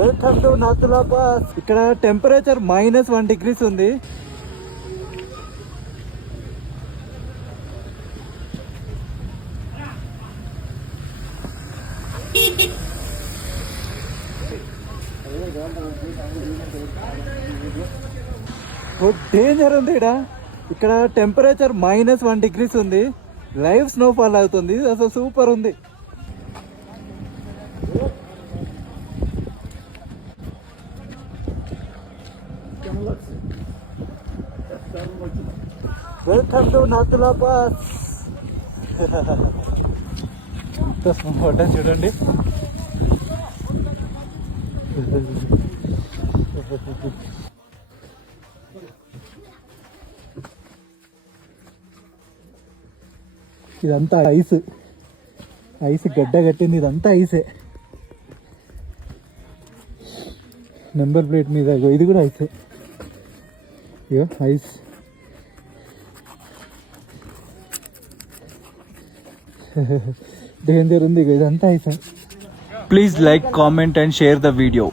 Welcome to Nathula పాస్. ఇక్కడ టెంపరేచర్ -1 degrees ఉంది. డేంజర్ ఉంది ఇక్కడ టెంపరేచర్ -1 degrees ఉంది. లైవ్ స్నోఫాల్ అవుతుంది. అసలు సూపర్ ఉంది. వెల్కమ్ టు నాతులా పాస్. ఎంత స్నో పడ్డా చూడండి. ఇదంతా ఐస్ గడ్డ కట్టింది. ఇదంతా ఐసే. నెంబర్ ప్లేట్ మీద ఇది కూడా ఐసే. ఇగో ఐస్. డేంజర్ ఉంది. ఇదంతా ఐసే. Please like, comment and share the video.